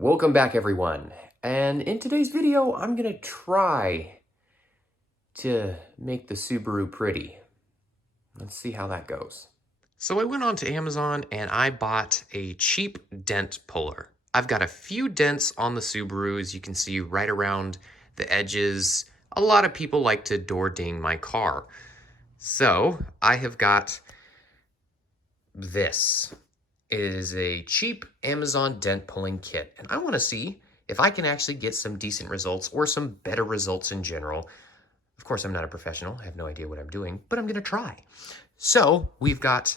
Welcome back, everyone. And in today's video, I'm gonna try to make the Subaru pretty. Let's see how that goes. So I went on to Amazon and I bought a cheap dent puller. I've got a few dents on the Subaru, as you can see right around the edges. A lot of people like to door ding my car. So I have got this. It is a cheap Amazon dent pulling kit, and I want to see if I can actually get some decent results or some better results in general. Of course, I'm not a professional. I have no idea what I'm doing, but I'm going to try. So we've got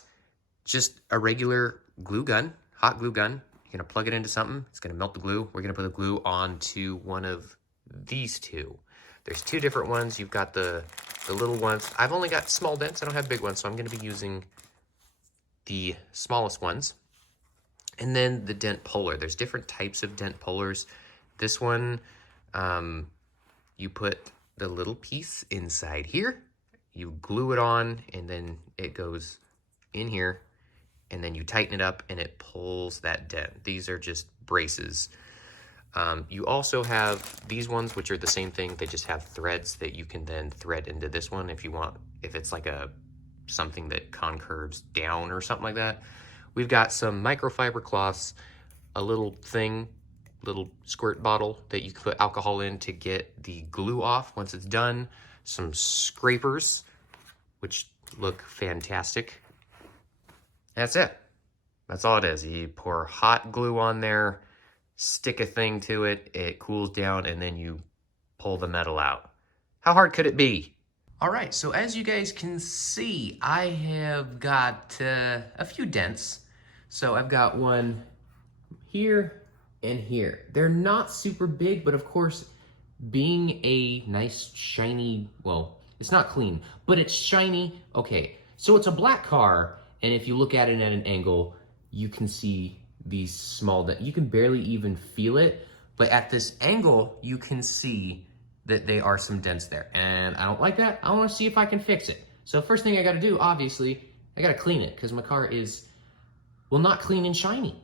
just a regular glue gun, hot glue gun. You're going to plug it into something. It's going to melt the glue. We're going to put the glue onto one of these two. There's two different ones. You've got the little ones. I've only got small dents. I don't have big ones, so I'm going to be using the smallest ones. And then the dent puller. There's different types of dent pullers. This one, you put the little piece inside here, you glue it on, and then it goes in here, and then you tighten it up and it pulls that dent. These are just braces. You also have these ones, which are the same thing. They just have threads that you can then thread into this one if you want, if it's like something that concurves down or something like that. We've got some microfiber cloths, a little squirt bottle that you can put alcohol in to get the glue off once it's done, some scrapers, which look fantastic. That's it. That's all it is. You pour hot glue on there, stick a thing to it, it cools down, and then you pull the metal out. How hard could it be? All right, so as you guys can see, I have got a few dents. So I've got one here and here. They're not super big, but of course, being a nice shiny, well, it's not clean, but it's shiny. Okay, so it's a black car, and if you look at it at an angle, you can see these small dents. You can barely even feel it, but at this angle, you can see that they are some dents there, and I don't like that. I want to see if I can fix it. So first thing I got to do, obviously, I got to clean it because my car is, well, not clean and shiny.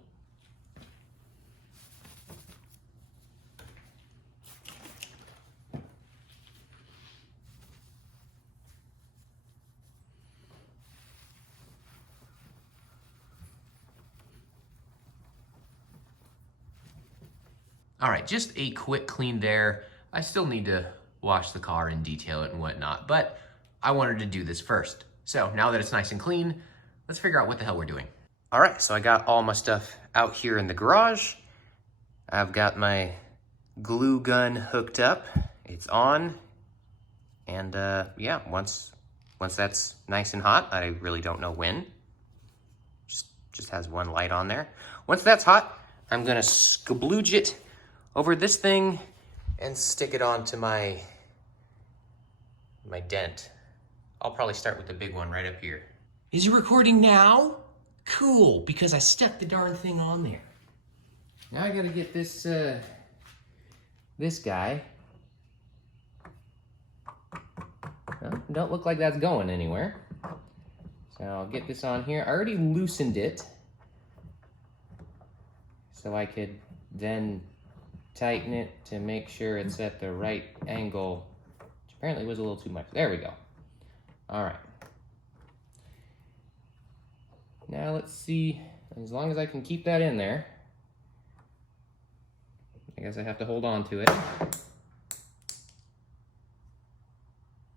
All right, just a quick clean there. I still need to wash the car and detail it and whatnot, but I wanted to do this first. So now that it's nice and clean, let's figure out what the hell we're doing. All right, so I got all my stuff out here in the garage. I've got my glue gun hooked up. It's on. And yeah, once that's nice and hot, I really don't know when. Just has one light on there. Once that's hot, I'm gonna sklooge it over this thing and stick it onto my dent. I'll probably start with the big one right up here. Is it recording now? Cool, because I stuck the darn thing on there. Now I gotta get this guy. Well, don't look like that's going anywhere. So I'll get this on here. I already loosened it so I could then tighten it to make sure it's at the right angle, which apparently was a little too much. There we go. All right. Now let's see, as long as I can keep that in there, I guess I have to hold on to it.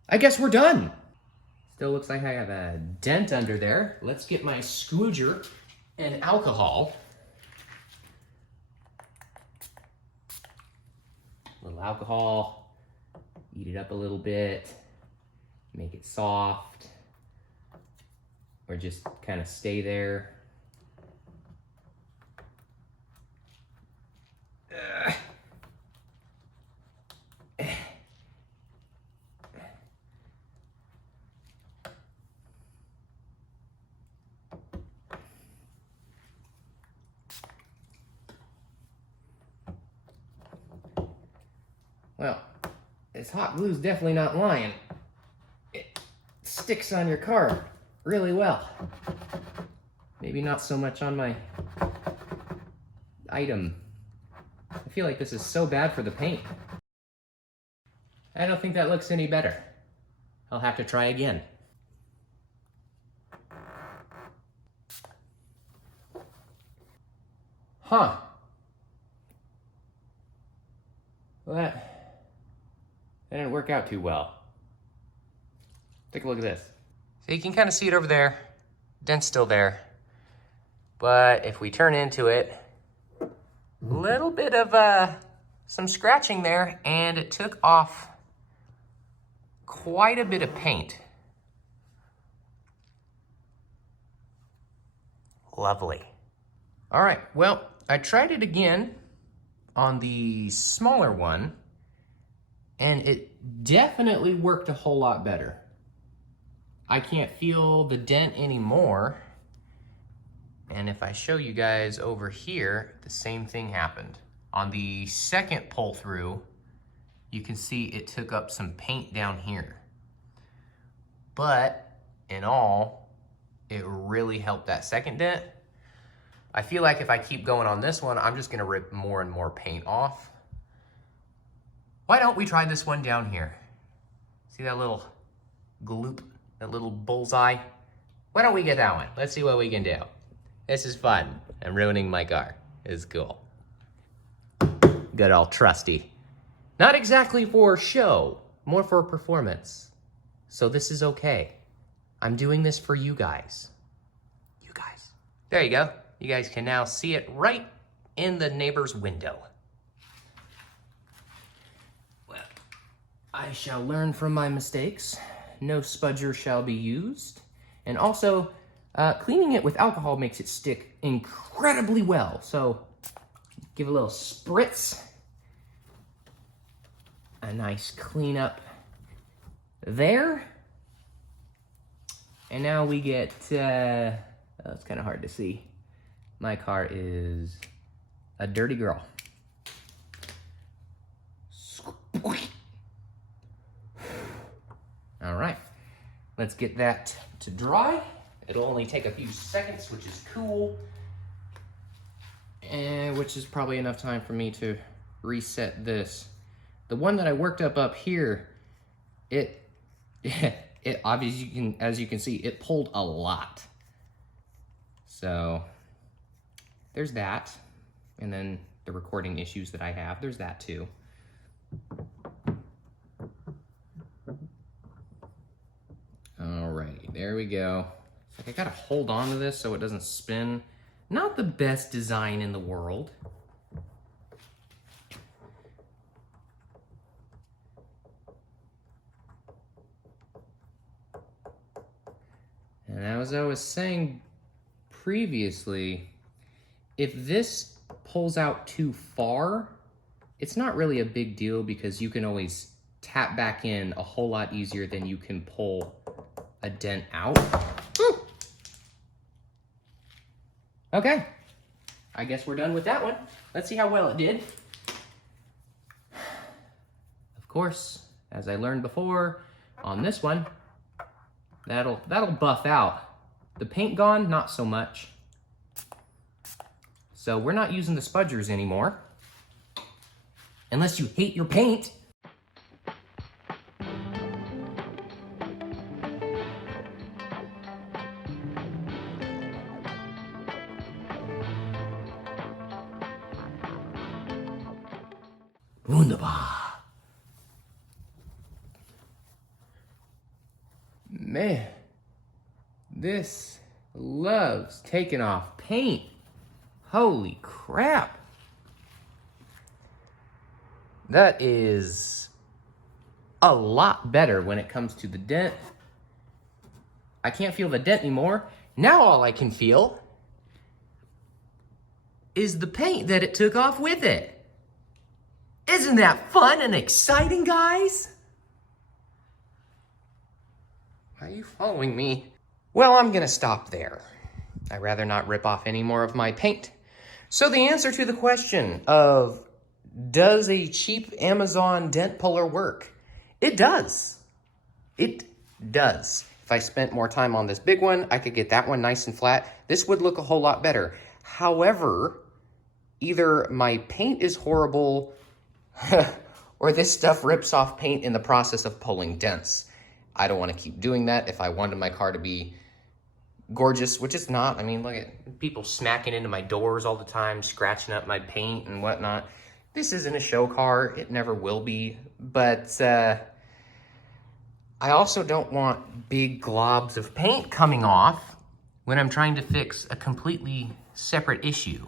I guess we're done. Still looks like I have a dent under there. Let's get my sklooger and alcohol. A little alcohol, heat it up a little bit, make it soft, or just kind of stay there. Well, this hot glue's definitely not lying. It sticks on your car really well. Maybe not so much on my item I feel like this is so bad for the paint. I don't think that looks any better. I'll have to try again. Huh. Well, that didn't work out too well. Take a look at this. So you can kind of see it over there. Dent's still there. But if we turn into it, a little bit of some scratching there, and it took off quite a bit of paint. Lovely. All right, well, I tried it again on the smaller one, and it definitely worked a whole lot better. I can't feel the dent anymore. And if I show you guys over here, the same thing happened. On the second pull through, you can see it took up some paint down here. But in all, it really helped that second dent. I feel like if I keep going on this one, I'm just gonna rip more and more paint off. Why don't we try this one down here? See that little gloop, that little bullseye? Why don't we get that one? Let's see what we can do. This is fun. I'm ruining my car. It's cool. Good old trusty. Not exactly for show, more for performance. So this is okay. I'm doing this for you guys. You guys. There you go. You guys can now see it right in the neighbor's window. Well, I shall learn from my mistakes. No spudger shall be used. And also, cleaning it with alcohol makes it stick incredibly well. So, give a little spritz. A nice cleanup there. And now we get, oh, it's kind of hard to see. My car is a dirty girl. All right, let's get that to dry. It'll only take a few seconds, which is cool. And which is probably enough time for me to reset this. The one that I worked up here, it obviously, as you can see, it pulled a lot. So there's that. And then the recording issues that I have, there's that too. Alrighty, there we go. Like I gotta hold on to this so it doesn't spin. Not the best design in the world. And as I was saying previously, if this pulls out too far, it's not really a big deal because you can always tap back in a whole lot easier than you can pull a dent out. Whew. Okay, I guess we're done with that one. Let's see how well it did. Of course, as I learned before, on this one, that'll buff out. The paint gone, not so much. So we're not using the spudgers anymore. Unless you hate your paint. Wunderbar. Man, this loves taking off paint. Holy crap. That is a lot better when it comes to the dent. I can't feel the dent anymore. Now all I can feel is the paint that it took off with it. Isn't that fun and exciting, guys? Are you following me? Well, I'm gonna stop there. I'd rather not rip off any more of my paint. So the answer to the question of, does a cheap Amazon dent puller work? It does. It does. If I spent more time on this big one, I could get that one nice and flat. This would look a whole lot better. However, Either my paint is horrible or this stuff rips off paint in the process of pulling dents. I don't want to keep doing that. If I wanted my car to be gorgeous, which it's not. I mean, look at people smacking into my doors all the time, scratching up my paint and whatnot. This isn't a show car. It never will be. But I also don't want big globs of paint coming off when I'm trying to fix a completely separate issue.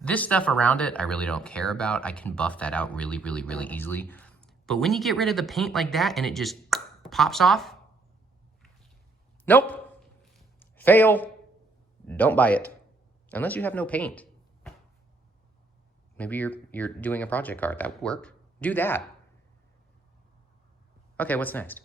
This stuff around it, I really don't care about. I can buff that out really, really, really easily. But when you get rid of the paint like that and it just pops off, nope. Fail. Don't buy it. Unless you have no paint. Maybe you're doing a project car. That would work. Do that. Okay, what's next?